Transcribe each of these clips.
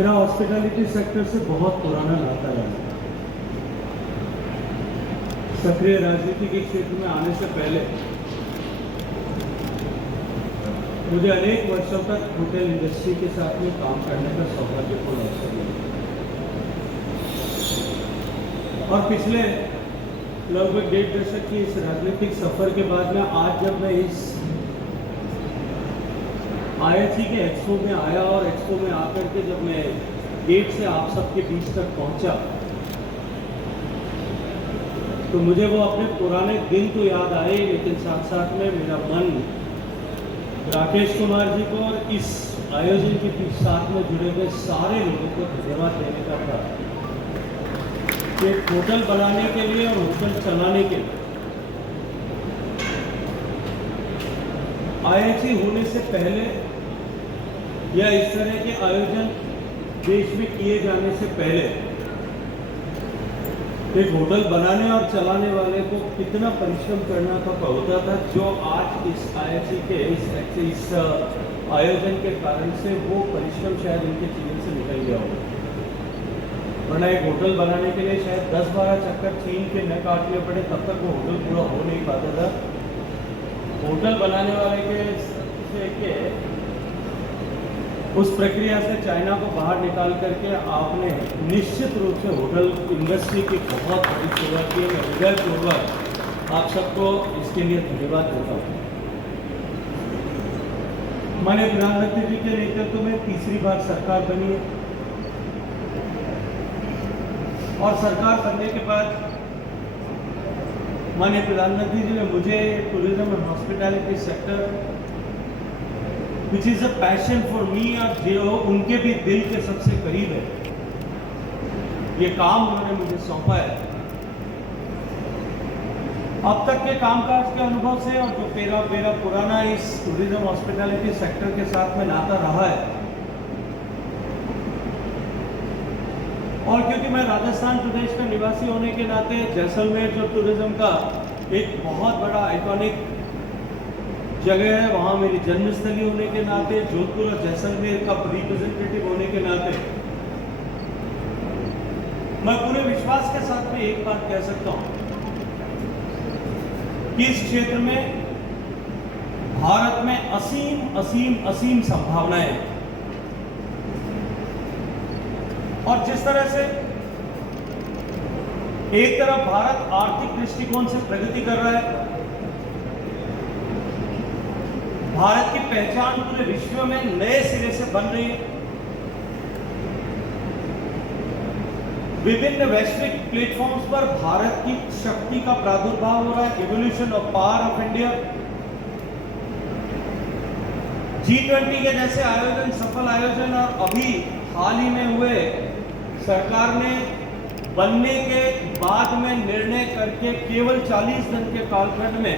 मेरा hospitality sector से बहुत पुराना नाता रहा है। सक्रिय राजनीति के क्षेत्र में आने से पहले मुझे अनेक वर्षों तक होटल इंडस्ट्री के साथ में काम करने का सौभाग्यपूर्ण अवसर मिला और पिछले लगभग 1.5 दशक की इस राजनीतिक सफर के बाद में आज जब मैं इस IHE के एक्सपो में आया और एक्सपो में आकर के जब मैं गेट से आप सबके बीच तक पहुंचा तो मुझे वो अपने पुराने दिन तो याद आए, लेकिन साथ साथ में मेरा मन राकेश कुमार जी को और इस आयोजन के साथ में जुड़े हुए सारे लोगों को धन्यवाद देने का था कि होटल बनाने के लिए और होटल चलाने के लिए IHE होने से पहले या इस तरह के आयोजन देश में किए जाने से पहले एक होटल बनाने और चलाने वाले को कितना परिश्रम करना होता था, जो आज इस IHE के इस आयोजन के कारण से वो परिश्रम शायद उनके जीवन से निकल गया होगा। वरना एक होटल बनाने के लिए शायद 10-12 चक्कर चीन के न काटने पड़े, तब तक वो होटल पूरा हो नहीं पाता था। होटल बनाने वाले के उस प्रक्रिया से चाइना को बाहर निकाल करके आपने निश्चित रूप से होटल इंडस्ट्री की बहुत बड़ी शुरुआत की है। मैं हृदयपूर्वक आप सबको इसके लिए धन्यवाद देता हूँ। माननीय प्रधानमंत्री जी के नेतृत्व में तीसरी बार सरकार बनी है और सरकार बनने के बाद माननीय प्रधानमंत्री जी ने मुझे tourism and hospitality sector which is a passion for me, और जो उनके भी दिल के सबसे करीब है, ये काम उन्होंने मुझे सौंपा है। अब तक के कामकाज के अनुभव से और जो मेरा पुराना इस टूरिज्म हॉस्पिटैलिटी सेक्टर के साथ में नाता रहा है, और क्योंकि मैं राजस्थान प्रदेश का निवासी होने के नाते जैसलमेर जो टूरिज्म का एक बहुत बड़ा आइकॉनिक जगह है, वहाँ मेरी जन्मस्थली होने के नाते, जोधपुर और जैसलमेर का रिप्रेजेंटेटिव होने के नाते मैं पूरे विश्वास के साथ में एक बात कह सकता हूँ कि इस क्षेत्र में भारत में असीम संभावनाएं हैं। और जिस तरह से एक तरफ भारत आर्थिक दृष्टिकोण से प्रगति कर रहा है, भारत की पहचान पूरे विश्व में नए सिरे से बन रही है, विभिन्न वैश्विक प्लेटफॉर्म्स पर भारत की शक्ति का प्रादुर्भाव हो रहा है, evolution of power of India. G20 के जैसे आयोजन, सफल आयोजन, और अभी हाल ही में हुए सरकार ने बनने के बाद में निर्णय करके केवल 40 दिन के कालखंड में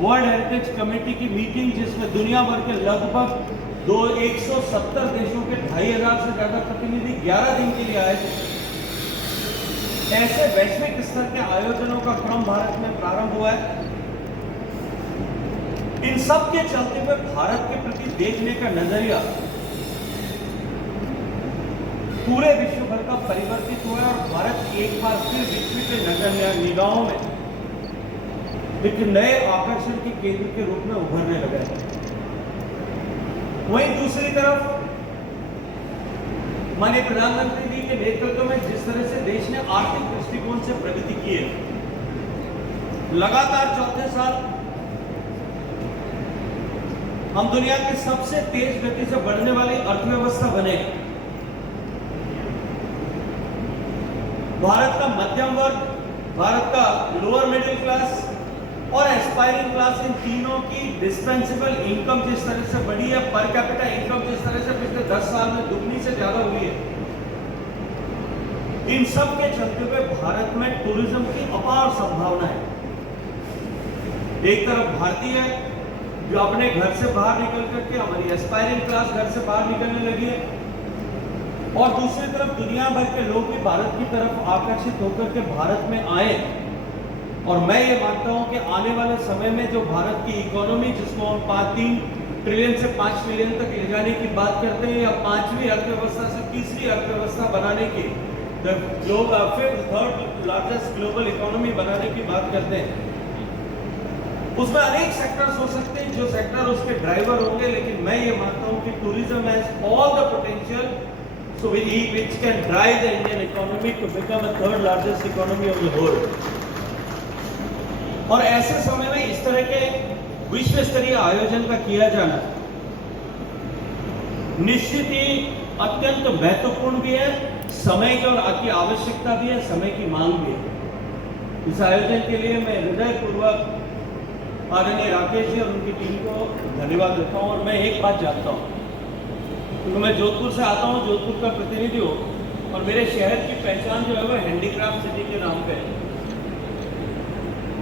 वर्ल्ड हेरिटेज कमेटी की मीटिंग, जिसमें दुनिया भर के लगभग 170 देशों के 2500 से ज्यादा प्रतिनिधि 11 दिन के लिए आए थे। ऐसे वैश्विक स्तर के आयोजनों का क्रम भारत में प्रारंभ हुआ है। इन सब के चलते हुए भारत के प्रति देखने का नजरिया पूरे विश्व भर का परिवर्तित हुआ है और भारत एक बार फिर विश्व के नजर निगाहों में एक नए आकर्षण के केंद्र के रूप में उभरने लगा है। वहीं दूसरी तरफ माननीय प्रधानमंत्री जी के नेतृत्व में जिस तरह से देश ने आर्थिक दृष्टिकोण से प्रगति की है, लगातार चौथे साल हम दुनिया की सबसे तेज गति से बढ़ने वाली अर्थव्यवस्था बने। भारत का मध्यम वर्ग, भारत का लोअर मिडिल क्लास और एस्पायरिंग क्लास, इन तीनों की डिस्पेंसेबल इनकम जिस तरह से बढ़ी है, पर कैपिटा इनकम जिस तरह से पिछले 10 साल में दुगनी से ज्यादा हुई है, इन सब के चलते हुए भारत में टूरिज्म की अपार संभावना है। एक तरफ भारतीय जो अपने घर से बाहर निकल करके, हमारी एस्पायरिंग क्लास घर से बाहर निकलने लगी है, और दूसरी तरफ दुनिया भर के लोग भी भारत की तरफ आकर्षित होकर के भारत में आए। और मैं ये मानता हूं कि आने वाले समय में जो भारत की इकोनॉमी, जिसको हम ट्रिलियन से 5 ट्रिलियन तक ले जाने की बात करते हैं, या 5वीं अर्थव्यवस्था से तीसरी अर्थव्यवस्था बनाने की, थर्ड लार्जेस्ट ग्लोबल इकोनॉमी बनाने की बात करते हैं, उसमें अनेक सेक्टर्स हो सकते हैं जो सेक्टर उसके ड्राइवर होंगे, लेकिन मैं ये मानता हूं कि tourism has all the potential so which can drive the Indian economy to become a third largest economy of the world. और ऐसे समय में इस तरह के विश्व स्तरीय आयोजन का किया जाना निश्चित ही अत्यंत महत्वपूर्ण भी है, समय की और अति आवश्यकता भी है, समय की मांग भी है। इस आयोजन के लिए मैं हृदयपूर्वक आदरणीय राकेश जी और उनकी टीम को धन्यवाद देता हूं। और मैं एक बात जानता हूं, क्योंकि मैं जोधपुर से आता हूँ, जोधपुर का प्रतिनिधि हूँ, और मेरे शहर की पहचान जो है वो हैंडीक्राफ्ट सिटी के नाम पे है।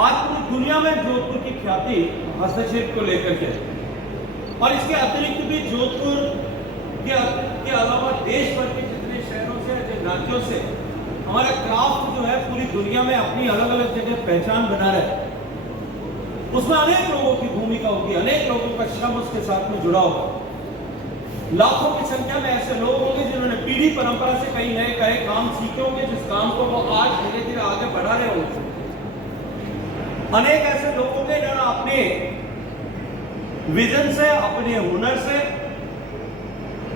आज पूरी दुनिया में जोधपुर की ख्याति हस्तशिल्प को लेकर के, और इसके अतिरिक्त भी जोधपुर के अलावा देश भर के जितने शहरों से, राज्यों से हमारा क्राफ्ट जो है पूरी दुनिया में अपनी अलग अलग जगह पहचान बना रहा है। उसमें अनेक लोगों की भूमिका होगी, अनेक लोगों का श्रम उसके साथ में जुड़ा होगा। लाखों की संख्या में ऐसे लोग होंगे जिन्होंने पीढ़ी परंपरा से कई नए काम सीखे होंगे, जिस काम को वो आज धीरे धीरे आगे बढ़ा रहे होंगे। अनेक ऐसे लोग होंगे जो अपने विजन से, अपने हुनर से,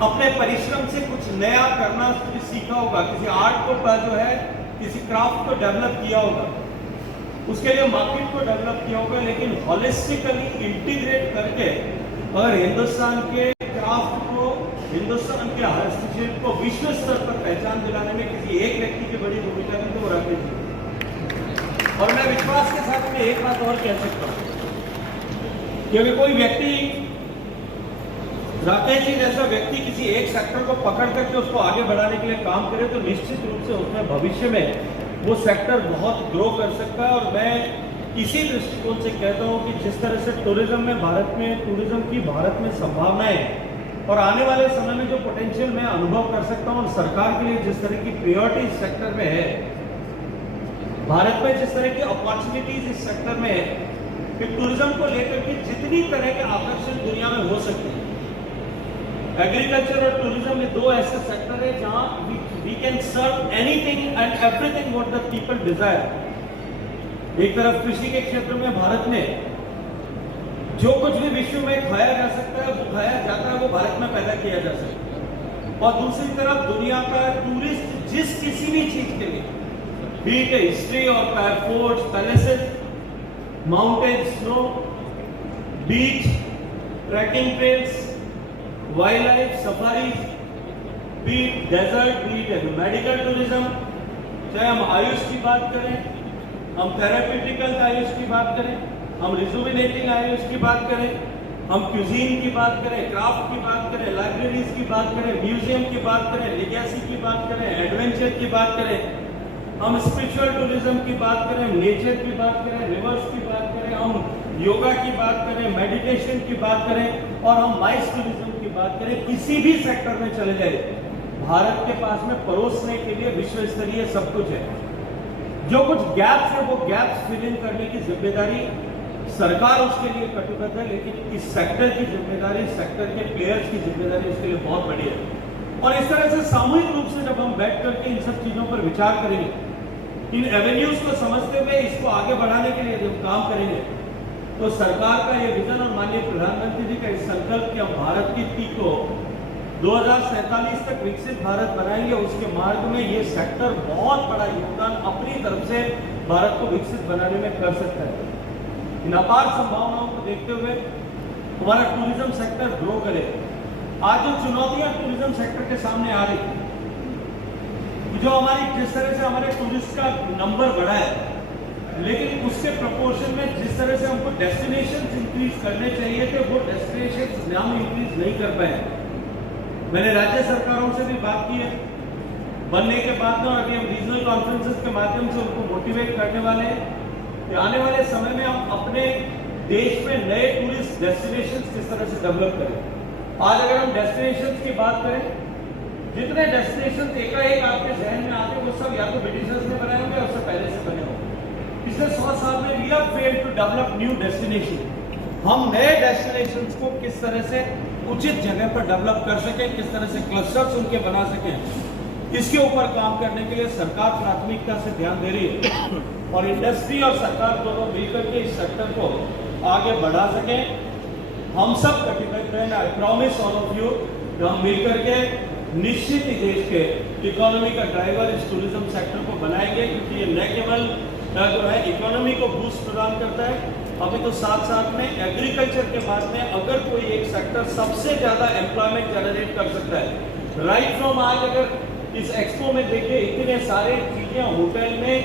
अपने परिश्रम से कुछ नया करना सीखा होगा, किसी आर्ट को जो है, किसी क्राफ्ट को डेवलप किया होगा, उसके लिए मार्केट को डेवलप किया होगा। लेकिन हॉलिस्टिकली इंटीग्रेट करके अगर हिंदुस्तान के क्राफ्ट को, हिंदुस्तान के हस्तशिल्प को विश्व स्तर पर पहचान दिलाने में किसी एक व्यक्ति की बड़ी भूमिका है, तो वो राकेश जी। और मैं विश्वास के साथ में एक बात और कह सकता हूं कि अगर कोई व्यक्ति, राकेश जी जैसा व्यक्ति किसी एक सेक्टर को पकड़ करके उसको आगे बढ़ाने के लिए काम करे, तो निश्चित रूप से उसमें भविष्य में वो सेक्टर बहुत ग्रो कर सकता है। और मैं इसी दृष्टिकोण से कहता हूं कि जिस तरह से टूरिज्म की भारत में संभावनाएं हैं, और आने वाले समय में जो पोटेंशियल मैं अनुभव कर सकता हूं, और सरकार के लिए जिस तरह की प्रायोरिटी इस सेक्टर में है, भारत में जिस तरह की अपॉर्चुनिटीज इस सेक्टर में है, कि टूरिज्म को लेकर के जितनी तरह के आकर्षण दुनिया में हो सकते हैं। एग्रीकल्चर और टूरिज्म में दो ऐसे सेक्टर है जहां we can serve anything and everything what the people desire. एक तरफ कृषि के क्षेत्र में भारत में जो कुछ भी विश्व में खाया जा सकता है, वो खाया जाता है, वो भारत में पैदा किया जा सकता है। और दूसरी तरफ दुनिया का टूरिस्ट जिस किसी भी चीज के लिए, बी इट हिस्ट्री और forts, palaces, mountain, snow, beach, trekking trails, wild life safaris, be it desert, be it medical tourism, चाहे हम आयुष की बात करें, हम थेराप्यूटिकल आयुष की बात करें, हम रिजुविनेटिंग आयुष की बात करें, हम क्यूजीन की बात करें, क्राफ्ट की बात करें, लाइब्रेरीज की बात करें, म्यूजियम की बात करें, लिगेसी की बात करें, एडवेंचर की बात करें, हम स्पिरिचुअल टूरिज्म की बात करें, नेचर की बात करें, रिवर्स की बात करें, हम योगा की बात करें, मेडिटेशन की बात करें, और हम माइस टूरिज्म की बात करें, किसी भी सेक्टर में चले जाए, भारत के पास में परोसने के लिए विश्व स्तरीय सब कुछ है। जो कुछ गैप्स है वो गैप्स फिल इन करने की जिम्मेदारी सरकार उसके लिए कटिबद्ध है, लेकिन इस सेक्टर की जिम्मेदारी, सेक्टर के प्लेयर्स की जिम्मेदारी उसके लिए बहुत बड़ी है। और इस तरह से सामूहिक रूप से जब हम बैठ करके इन सब चीजों पर विचार करेंगे, इन एवेन्यूज को समझते हुए इसको आगे बढ़ाने के लिए जब काम करेंगे, तो सरकार का ये विजन और माननीय प्रधानमंत्री जी का इस संकल्प कि हम भारत की को 2047 तक विकसित भारत बनाएंगे, उसके मार्ग में ये सेक्टर बहुत बड़ा योगदान अपनी तरफ से भारत को विकसित बनाने में कर सकता है। इन अपार संभावनाओं को देखते हुए हमारा टूरिज्म सेक्टर ग्रो करे। आज जो चुनौतियां टूरिज्म सेक्टर के सामने आ रही, जो हमारी जिस तरह से हमारे टूरिस्ट का नंबर बढ़ा है, लेकिन उसके प्रोपोर्शन में जिस तरह से हमको डेस्टिनेशंस इंक्रीज करने चाहिए थे, वो डेस्टिनेशंस हम इंक्रीज नहीं कर पाए। मैंने राज्य सरकारों से भी बात की है, बनने के बाद में अभी हम रीजनल कॉन्फ्रेंसेस के माध्यम से उनको मोटिवेट करने वाले हैं कि आने वाले समय में हम अपने देश में नए टूरिस्ट डेस्टिनेशंस किस तरह से डेवलप करें। आज अगर हम डेस्टिनेशंस की बात करें, जितने डेस्टिनेशंस एकाएक आपके जहन में आते हैं वो सब या तो ब्रिटिशर्स ने बनाए होंगे, उससे पहले से बने होंगे। पिछले 100 साल में we have failed to develop new destination. हम नए डेस्टिनेशंस को किस तरह से उचित जगह पर डेवलप कर सकें, किस तरह से क्लस्टर्स उनके बना सकें, इसके ऊपर काम करने के लिए सरकार प्राथमिकता से ध्यान दे रही है और इंडस्ट्री और सरकार दोनों मिलकर के इस सेक्टर को आगे बढ़ा सकें। हम सब कटिबद्ध हैं। I promise all of you हम मिलकर के निश्चित ही देश के इकोनॉमी का ड्राइवर इस टूरिज्म सेक्टर को बनाएंगे, क्योंकि ये न केवल जो है इकोनॉमी को बूस्ट प्रदान करता है, अभी तो साथ साथ में एग्रीकल्चर के बाद में अगर कोई एक सेक्टर सबसे ज्यादा एम्प्लॉयमेंट जनरेट कर सकता है। राइट फ्रॉम आज अगर इस एक्सपो में देखिए इतने सारे चीजें होटल में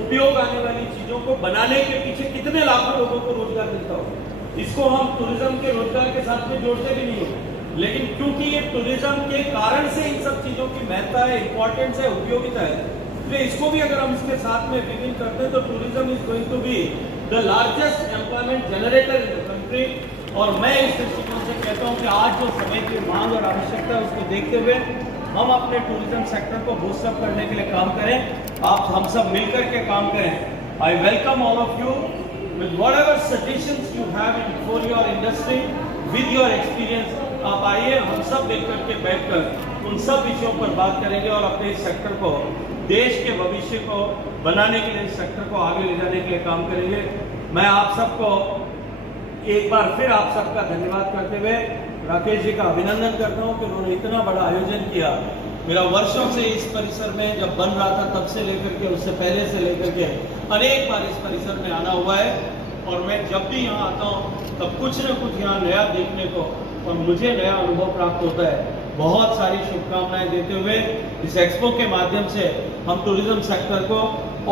उपयोग आने वाली चीजों को बनाने के पीछे कितने लाखों लोगों को रोजगार मिलता हो, इसको हम टूरिज्म के रोजगार के साथ में जोड़ते भी नहीं हो, लेकिन क्योंकि ये टूरिज्म के कारण से इन सब चीजों की महत्ता है, इंपॉर्टेंस है, उपयोगिता है, तो इसको भी अगर हम इसके साथ में बिगिन करते हैं तो tourism is going to be the largest employment generator in the country. और मैं इस दृष्टिकोण से कहता हूं कि आज जो समय की मांग और आवश्यकता है उसको देखते हुए हम अपने टूरिज्म सेक्टर को बूस्टअप करने के लिए काम करें, आप हम सब मिलकर के काम करें। I welcome all of you with whatever suggestions you have for your industry with your experience। आप आइए, हम सब मिलकर के बैठकर उन सब विषयों पर बात करेंगे और अपने इस सेक्टर को देश के भविष्य को बनाने के लिए, इस सेक्टर को आगे ले जाने के लिए काम करेंगे। मैं आप सबको एक बार फिर आप सबका धन्यवाद करते हुए राकेश जी का अभिनंदन करता हूं कि उन्होंने इतना बड़ा आयोजन किया। मेरा वर्षों से इस परिसर में जब बन रहा था तब से लेकर के उससे पहले से लेकर के अनेक बार इस परिसर में आना हुआ है, और मैं जब भी यहाँ आता हूँ तब कुछ न कुछ यहाँ नया देखने को और मुझे नया अनुभव प्राप्त होता है। बहुत सारी शुभकामनाएं देते हुए इस एक्सपो के माध्यम से हम टूरिज्म सेक्टर को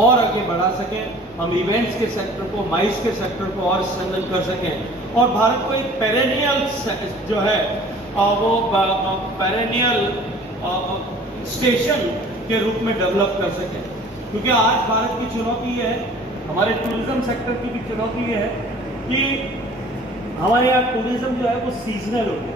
और आगे बढ़ा सकें, हम इवेंट्स के सेक्टर को, माइस के सेक्टर को और स्ट्रेंथन कर सकें और भारत को एक पेरेनियल जो है वो पेरेनियल स्टेशन के रूप में डेवलप कर सके। क्योंकि आज भारत की चुनौती है, हमारे टूरिज्म सेक्टर की भी चुनौती है कि हमारे यहाँ टूरिज्म जो है वो सीजनल हो गया,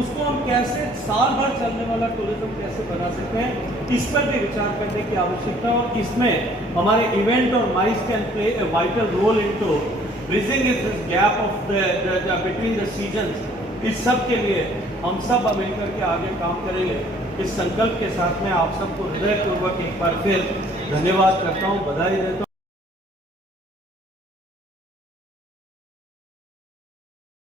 उसको हम कैसे साल भर चलने वाला टूरिज्म कैसे बना सकते हैं, इस पर भी विचार करने की आवश्यकता है। और इसमें हमारे इवेंट और MICE can play a vital role into bridging this gap of the between the seasons. इस सब के लिए हम सब मिलकर के आगे काम करेंगे। इस संकल्प के साथ में आप सबको हृदयपूर्वक एक बार फिर धन्यवाद करता हूँ, बधाई देता हूँ।